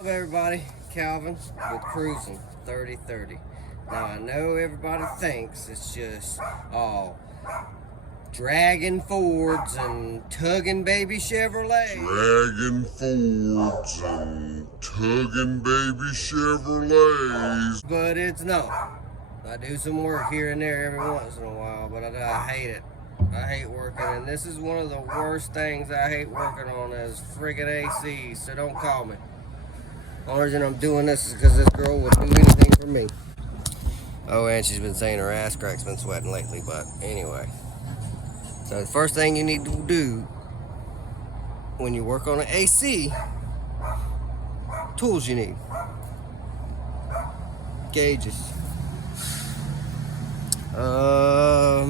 Hello everybody, Calvin with Cruising 3030. Now I know everybody thinks it's just all dragging Fords and tugging baby Chevrolets. Dragging Fords and tugging baby Chevrolets. But it's not. I do some work here and there every once in a while, but I hate it. I hate working, and this is one of the worst things I hate working on is friggin' AC, so don't call me. The only reason I'm doing this is because this girl would do anything for me. Oh, and she's been saying her ass crack's been sweating lately, but anyway. So the first thing you need to do when you work on an AC, tools you need. Gauges.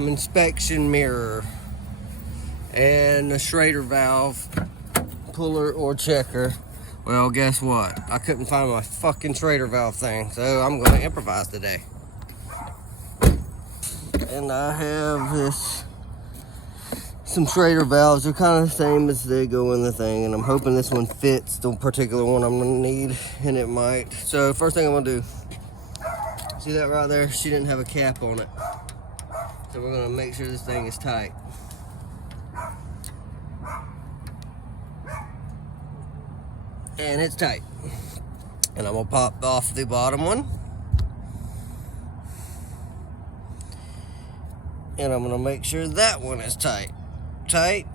Inspection mirror. And a Schrader valve, puller or checker. Well, guess what? I couldn't find my fucking Schrader valve thing, so I'm going to improvise today. And I have some Schrader valves. They're kind of the same as they go in the thing, and I'm hoping this one fits the particular one I'm going to need, and it might. So first thing I'm going to do, see that right there? She didn't have a cap on it. So we're going to make sure this thing is tight. And it's tight. And I'm gonna pop off the bottom one. And I'm gonna make sure that one is tight. Tight.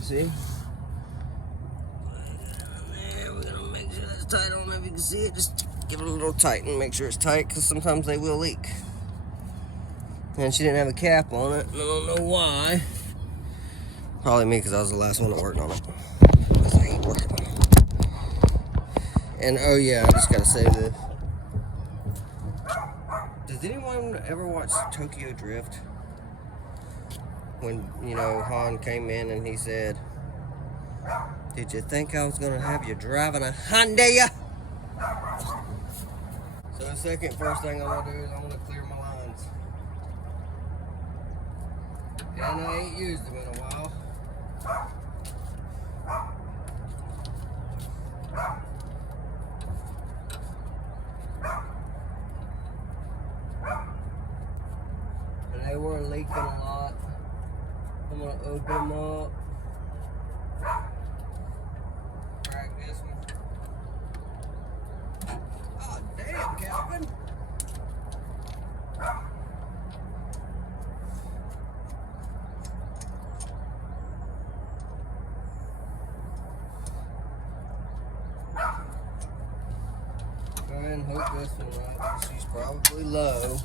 See? There, we're gonna make sure that's tight. I don't know if you can see it. Just give it a little tight and make sure it's tight, because sometimes they will leak. And she didn't have a cap on it, and I don't know why. Probably me, because I was the last one that worked on it. This ain't working. And oh yeah, I just gotta say this. Does anyone ever watch Tokyo Drift? When, you know, Han came in and he said, "Did you think I was gonna have you driving a Hyundai?" So the first thing I'm gonna do is I'm gonna clear my lines. And I ain't used them in a while. They were leaking a lot. I'm gonna open them up. Crack this one. Oh damn, Calvin. Go ahead and hook this one up. She's probably low.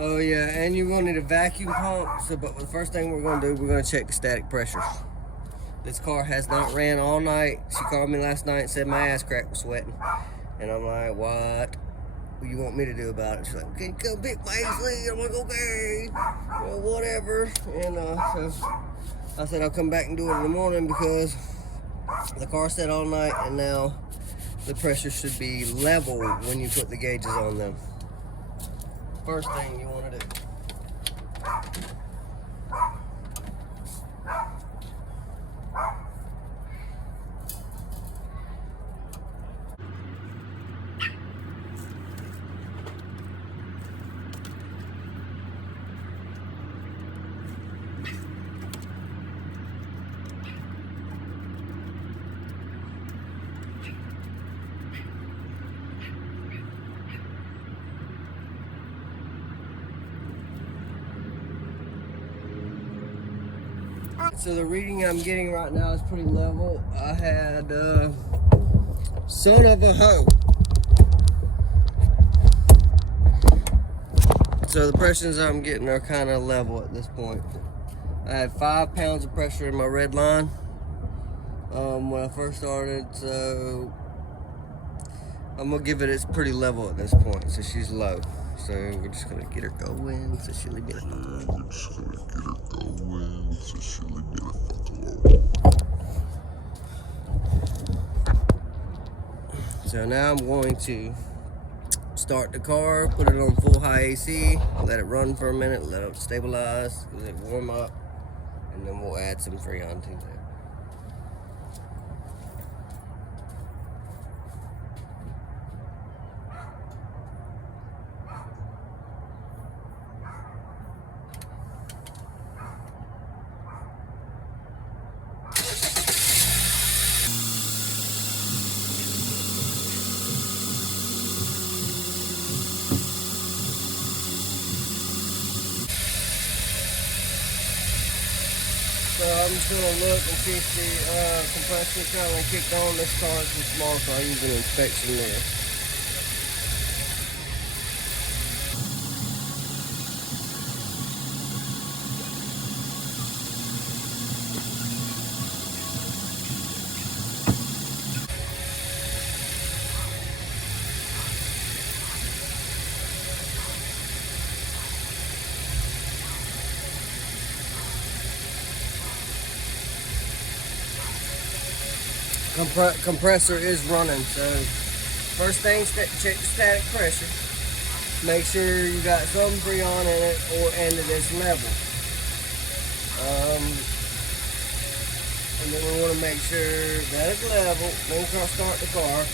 Oh yeah, and you're gonna need a vacuum pump. So, but the first thing we're gonna do, we're gonna check the static pressure. This car has not ran all night. She called me last night and said my ass crack was sweating. And I'm like, what do you want me to do about it? She's like, can you come pick my AC? I'm like, okay, well, whatever. And so I said I'll come back and do it in the morning, because the car sat all night, and now the pressure should be level when you put the gauges on them. First thing you want to do. So the reading I'm getting right now is pretty level. I had son of a hoe. So the pressures I'm getting are kind of level at this point. I had 5 pounds of pressure in my red line when I first started, so I'm gonna give it, it's pretty level at this point. So she's low. So we're just gonna get her going so she'll leave me the fuck alone. We're just gonna get her going so she'll leave me the fuck alone. So now I'm going to start the car, put it on full high AC, let it run for a minute, let it stabilize, let it warm up, and then we'll add some Freon to it. So I'm just gonna look and see if the compressor kind of kicked on. This car is too small, so I use an inspection there. Compressor is running, so first thing, check the static pressure. Make sure you got some Freon in it and that it's level. And then we want to make sure that it's level. Then we'll start the car.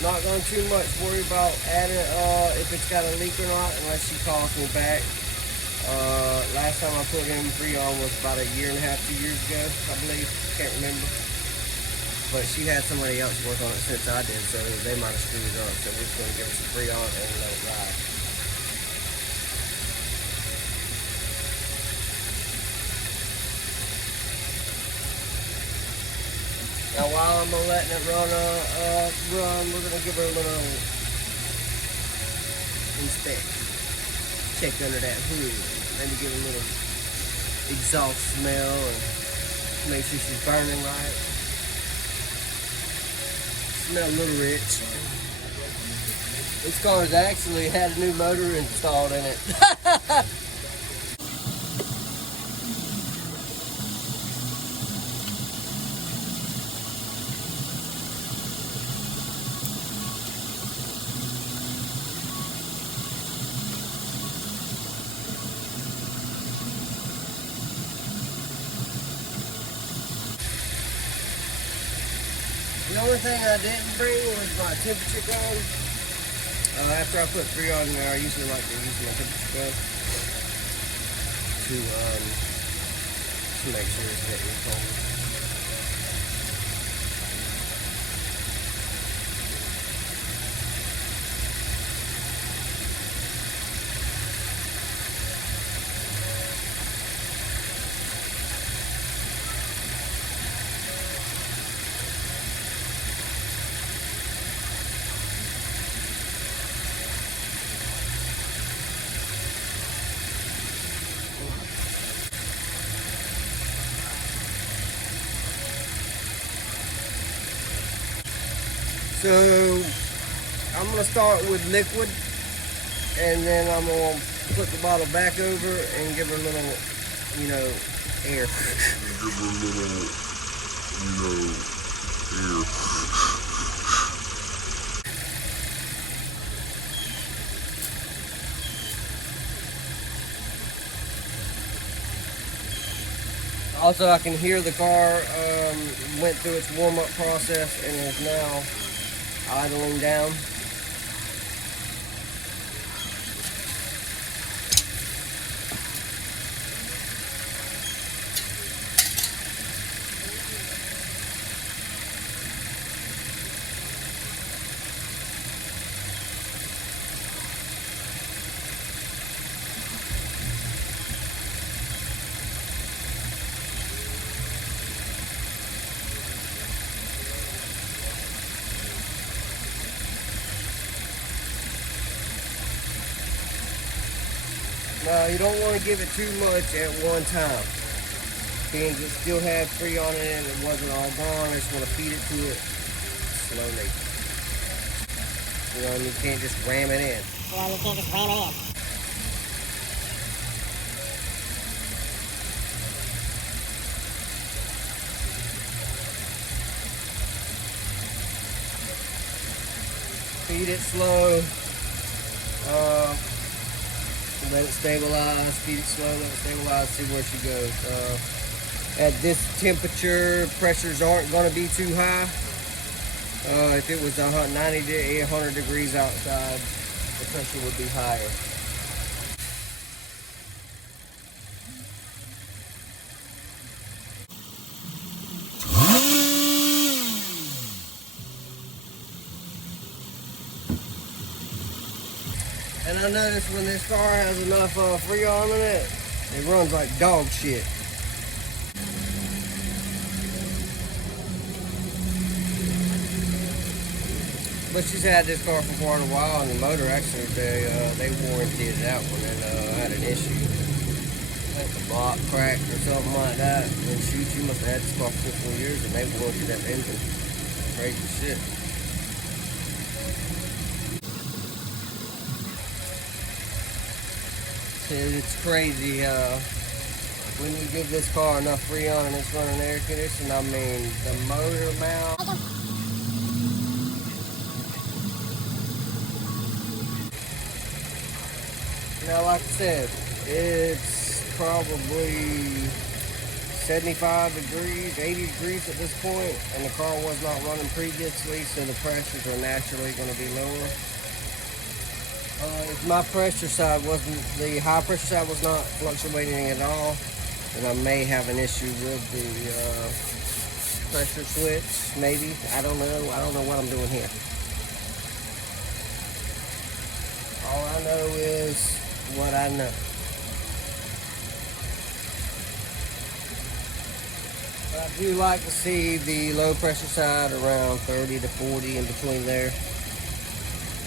Not going to too much worry about adding if it's got a leak or not, unless she calls me back. Last time I put in Freon was about 1.5 years, 2 years ago, I believe. Can't remember. But she had somebody else work on it since I did, so they might have screwed it up. So we're just going to give her some Freon and let it ride. Now while I'm letting it run, we're going to give her a little inspect. Check under that hood. Maybe give her a little exhaust smell and make sure she's burning right. Smell a little rich. This car's actually had a new motor installed in it. The only thing I didn't bring was my temperature gun. After I put Freon in there, I usually like to use my temperature gun to make sure it's getting cold. So I'm going to start with liquid, and then I'm going to put the bottle back over and give her a little, air. Give her a little, air. Also, I can hear the car went through its warm-up process and is now idling down. Now, you don't want to give it too much at one time. You can still have Freon in it. It wasn't all gone. I just want to feed it to it slowly. You can't just ram it in. Feed it slow. Let it stabilize. Feed it slow. Let it stabilize. See where she goes. At this temperature, pressures aren't going to be too high. If it was 100 degrees outside, the pressure would be higher. And I noticed when this car has enough Freon in it, it runs like dog shit. But she's had this car for quite a while, and the motor actually they warranted it out when it had an issue. Like the block cracked or something like that. And shoot, you must have had this car for 4 years, and they warranted that engine. Crazy shit. It's crazy when you give this car enough Freon and it's running air conditioning. I mean, the motor mount. Now, like I said, it's probably 75 degrees, 80 degrees at this point, and the car was not running previously, so the pressures are naturally going to be lower. If my pressure side the high pressure side was not fluctuating at all, then I may have an issue with the pressure switch, maybe. I don't know. I don't know what I'm doing here. All I know is what I know. I do like to see the low pressure side around 30 to 40 in between there.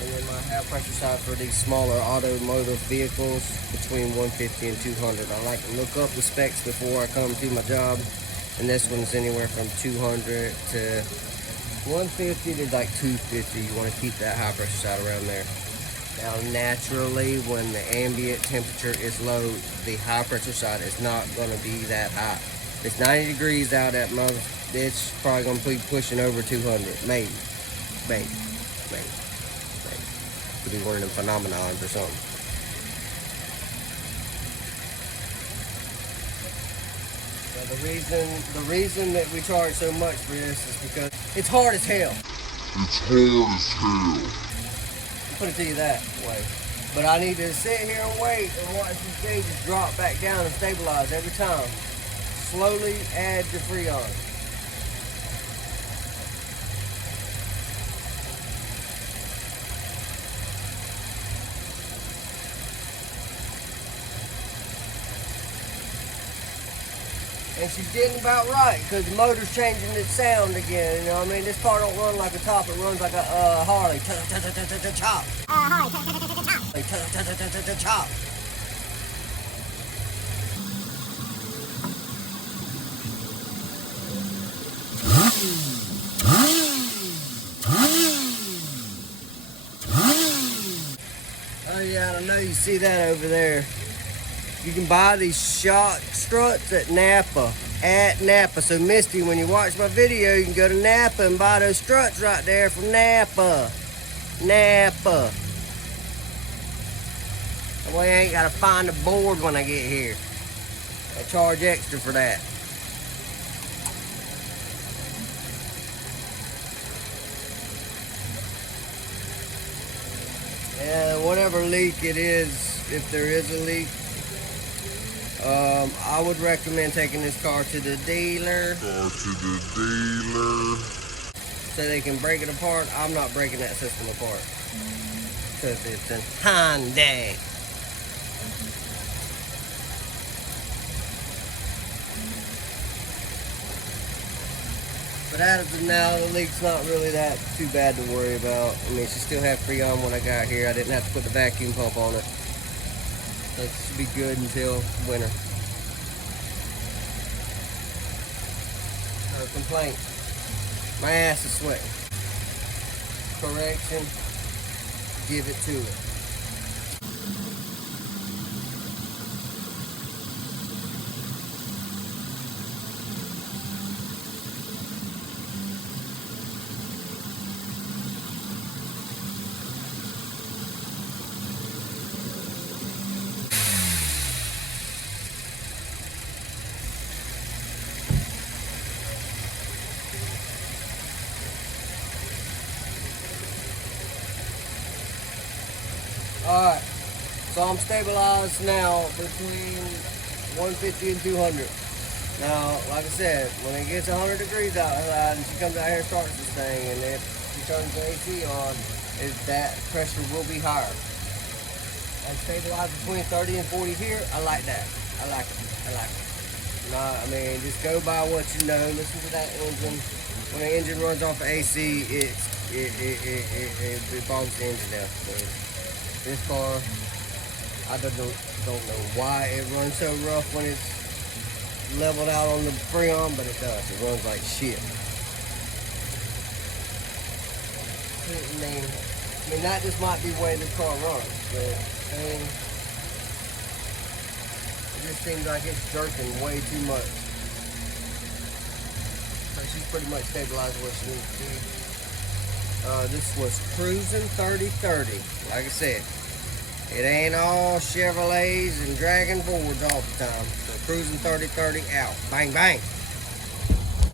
And then my high pressure side for these smaller automotive vehicles between 150 and 200. I like to look up the specs before I come to my job. And this one's anywhere from 200 to 150 to like 250. You want to keep that high pressure side around there. Now naturally, when the ambient temperature is low, the high pressure side is not going to be that high. If it's 90 degrees out at mother, it's probably going to be pushing over 200, maybe. Could be one of them phenomenons or something. Now the reason that we charge so much for this is because it's hard as hell. It's hard as hell. I'll put it to you that way. But I need to sit here and wait and watch these gauges drop back down and stabilize every time. Slowly add your Freon. And she's getting about right because the motor's changing its sound again. You know what I mean? This car don't run like a top, it runs like a Harley. Chop. Harley. Chop. Oh yeah, I know you see that over there. You can buy these shock struts at Napa. So Misty, when you watch my video, you can go to Napa and buy those struts right there from Napa. That way I ain't gotta find a board when I get here. I charge extra for that. Whatever leak it is, if there is a leak, I would recommend taking this car to the dealer. So they can break it apart. I'm not breaking that system apart because it's a Hyundai. But as of now, the leak's not really that too bad to worry about. I mean, she still had Freon when I got here. I didn't have to put the vacuum pump on it. So it should be good until winter. No complaint. My ass is sweating. Correction. Give it to it. Alright, so I'm stabilized now between 150 and 200. Now, like I said, when it gets 100 degrees outside and she comes out here and starts this thing, and if she turns the AC on, that pressure will be higher. I'm stabilized between 30 and 40 here. I like that. I like it. Nah, I mean, just go by what you know. Listen to that engine. When the engine runs off the AC, it bogs the engine down. So this car, I don't know why it runs so rough when it's leveled out on the Freon, but it does. It runs like shit. I mean, that just might be the way this car runs, but I mean, it just seems like it's jerking way too much. So she's pretty much stabilized where she needs to be. This was cruising 30-30. Like I said, it ain't all Chevrolets and Dragon Fords all the time. So cruising 30-30 out. Bang, bang.